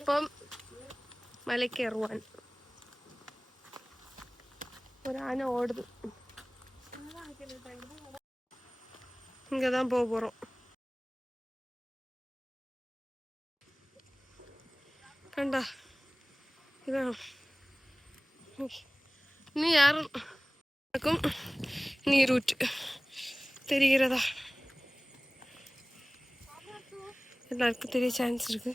ഇപ്പം മലക്കയറുവാൻ ഒരാന ഓടുന്നു. ഇങ്ങதான் போறோம். கண்டா இதான் நீ யாரும் நீ ரூட் தெரிகிறதா? எல்லாருக்கும் தெரிய சான்ஸ் இருக்கு.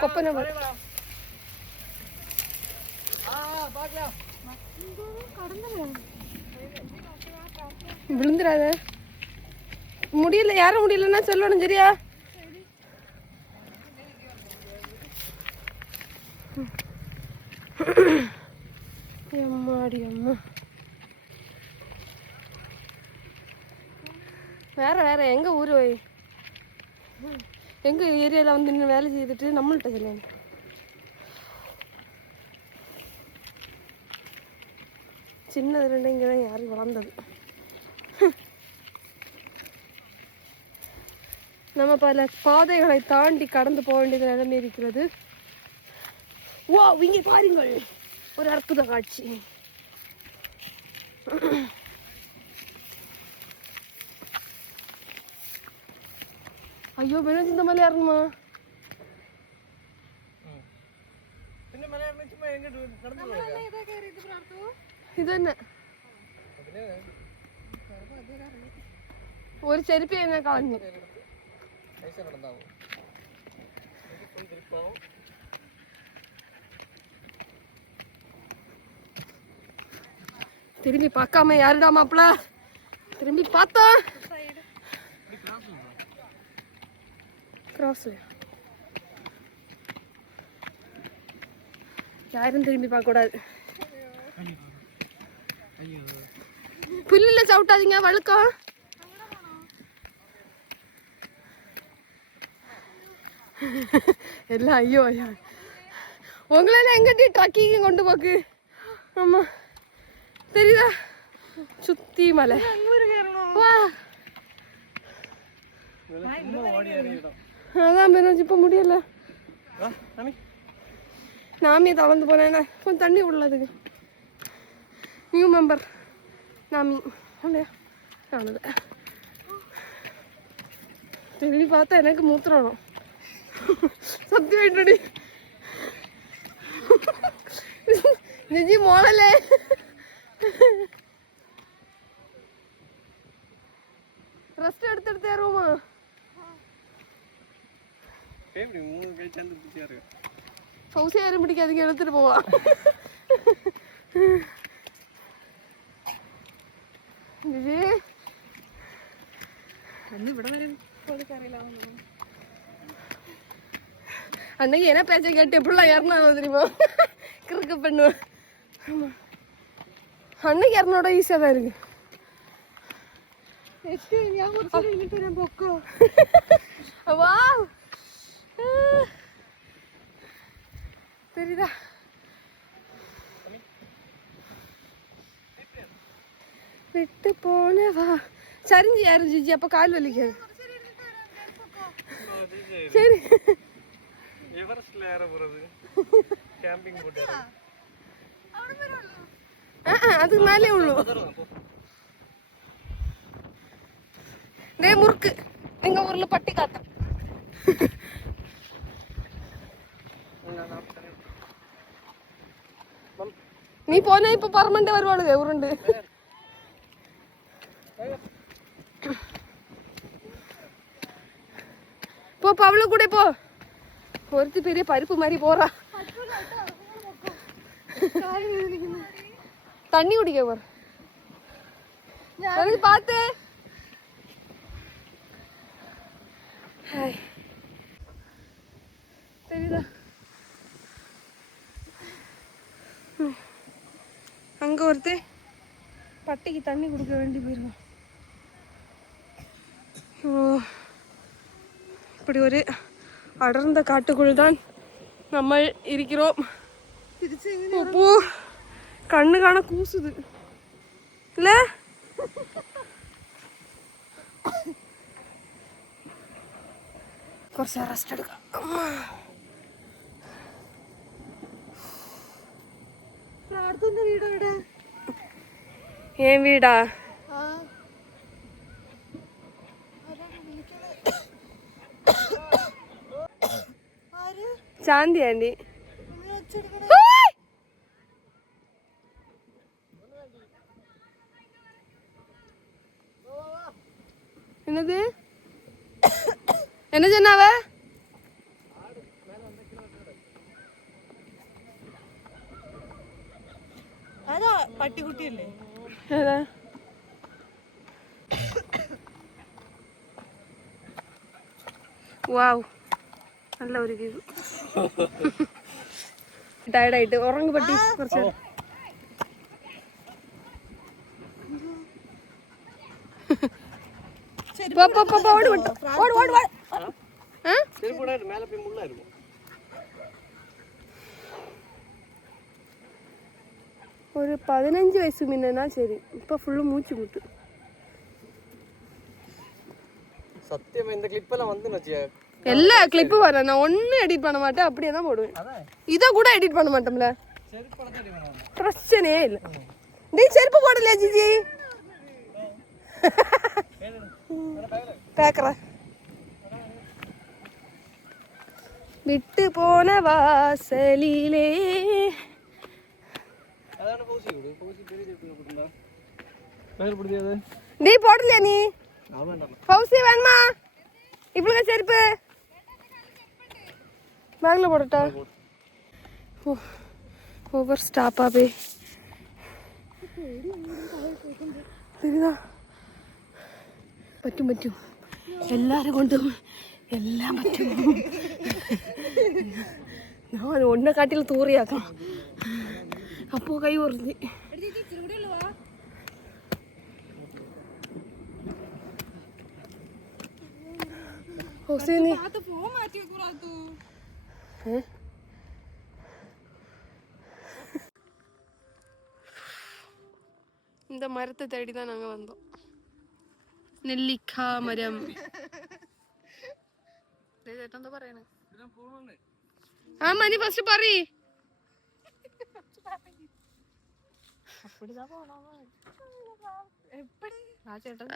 கொப்பனை விழுந்துடாத. முடியல, யாரும் முடியலன்னா சொல்லணும் சரியா? அம்மாடி அம்மா. வேற வேற எங்க ஊரு எங்க ஏரியாவில் வந்து நின்று வேலை செய்துட்டு நம்மள்கிட்ட சொல்லணும். சின்னது ரெண்டு இங்கே தான் யாரும் வளர்ந்தது. நம்ம பல பாதைகளை தாண்டி கடந்து போக வேண்டியது நிலைமை இருக்கிறது. ஓ இங்கே பாருங்கள், ஒரு அற்புத காட்சி. ஐயோ பெருஞ்சு இந்த மலை ஏறணுமா? ഇത് തന്നെ ഒരു ചെരുപ്പ് ഞാൻ കളഞ്ഞു. திரும்பி பார்க்காம யாருடா மாப்பிள? திரும்பி பார்த்தா கிராஸ்ல யாரும் திரும்பி பார்க்க கூடாது. புல்லுல சவுட்டாதீங்க, வழுக்கம். எல்லாம் ஐயோ ஐயோ. உங்களால எங்கிட்ட ட்ரக்கிங்க கொண்டு போக்கு. ஆமா தெரியுதா? சுத்தி மலை. வா அதான் பெருஞ்சு இப்ப முடியல. நாமி தவந்து போனேன். கொஞ்சம் தண்ணி உள்ளதுக்கு நியூ மெம்பர் நாமி இல்லையா காணுது. திரும்பி பார்த்தா எனக்கு மூத்திரம் സത്യമായിട്ടടി ജിജി മോളല്ലേ? Rest എടുത്തെടുത്തേ room. സൗസിയാരും പിടിക്കാതെ എടുത്തിട്ട് പോവാ. ജിജി ഇവിടെ വരും അറിയില്ല. அன்னைக்கு என்ன பேச்ச கேட்டு எப்படிலாம் ஏறினாலும் தெரியுமா? கிறுக்கு பண்ணுவேன். அன்னைக்கு ஏறினோட ஈஸியாக தான் இருக்கு. வா தெரியுதா? விட்டு போனவா சரிஞ்சு யாரும் ஜிஜி அப்ப கால் வலிக்காது. சரி அதுக்கு மேலே உள்ளு முறுக்கு. எங்க ஊர்ல பட்டி காத்தம். நீ போன இப்ப பர்மனண்ட் வருவானுங்க உருண்டு. போ பவள கூட போ. ஒருத்தி பெரிய பருப்பு மாதிரி போறா. தண்ணி குடிக்க போற பார்த்து. தெரியுதா? அங்க ஒருத்தே பட்டிக்கு தண்ணி குடுக்க வேண்டி போயிருக்கோம். இப்படி ஒரு அடர்ந்த காட்டுக்குள் தான் நம்ம இருக்கிறோம். பூ கண்ணு காண கூசுது. അല്ലേ? കുറച്ച് റെസ്റ്റ് എടുക്കാം. ഏൻ വീടാ? ശാന്തി ആൻറ്റി. என்னது என்ன சொன்னாவ? അതാ പട്ടിക്കുട്ടിയല്ലേ? വാവ്, നല്ല ഒരു വ്യൂ. ടയർഡായിട്ട് ഉറങ്ങി പട്ടി കുറച്ച്. ഒരു 15 വയസ്സ് മുന്നേനാ ശരി. ഇപ്പൊ ഫുള്ള് മൂച്ചു മുട്ട്. சத்தியம் இந்த கிளிப் எல்லாம் வந்து நச்சியா எல்லா கிளிப்பு வரேன். நான் ஒன்றும் எடிட் பண்ண மாட்டேன், அப்படியே தான் போடுவேன். இதை கூட எடிட் பண்ண மாட்டோம்ல, பிரச்சனையே இல்லை. நீ செருப்பு போடலையா ஜிஜி? பேக்கற விட்டு போன வாசலிலே. அதான பௌசி குடு, பௌசி பெரிய செருப்பு போடுடா. பேர் புடிச்சது நீ போடலையா? நீ நான் வேண்டாம். பௌசி வேணுமா? இப்பளுங்க செருப்பு பேக்ல போடட்டா? ஓவர் ஸ்டாப்பாவே தெரியுதா? പറ്റും പറ്റും, എല്ലാരും കൊണ്ടും എല്ലാം പറ്റും. ഞാൻ ഒന്നെ കാട്ടിൽ തൂറിയാക്കാം. അപ്പോ കൈ ഉറഞ്ഞ്. இந்த மரத்தை தேடி தான் நாங்க வந்தோம். നെല്ലിക്ക മരം. ആ മനി ഫസ്റ്റ് പറ.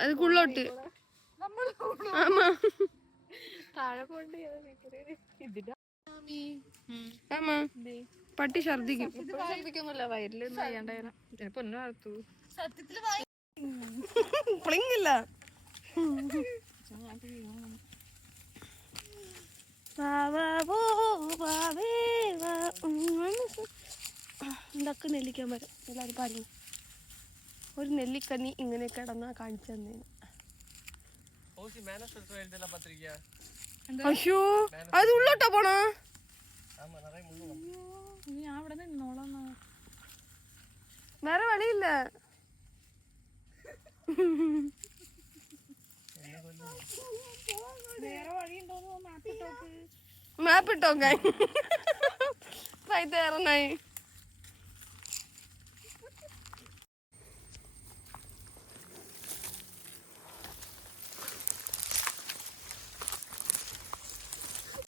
അതുക്കുള്ളോട്ട്. ആമാ ആമാ പട്ടി ഛർദിക്കും. പ്ലിങ്ങില്ല. ഇതൊക്കെ നെല്ലിക്കാൻ മരം. എല്ലാവരും പാടി. ഒരു നെല്ലിക്കന്നി ഇങ്ങനെ കിടന്നാ കാണിച്ചു തന്നേന്. അയ്യോ, അത് ഉള്ളോട്ടാ പോണോ? വേറെ വഴിയില്ല. മാപ്പ് ഇട്ടോ ട്രൈ തയ്യാറായി.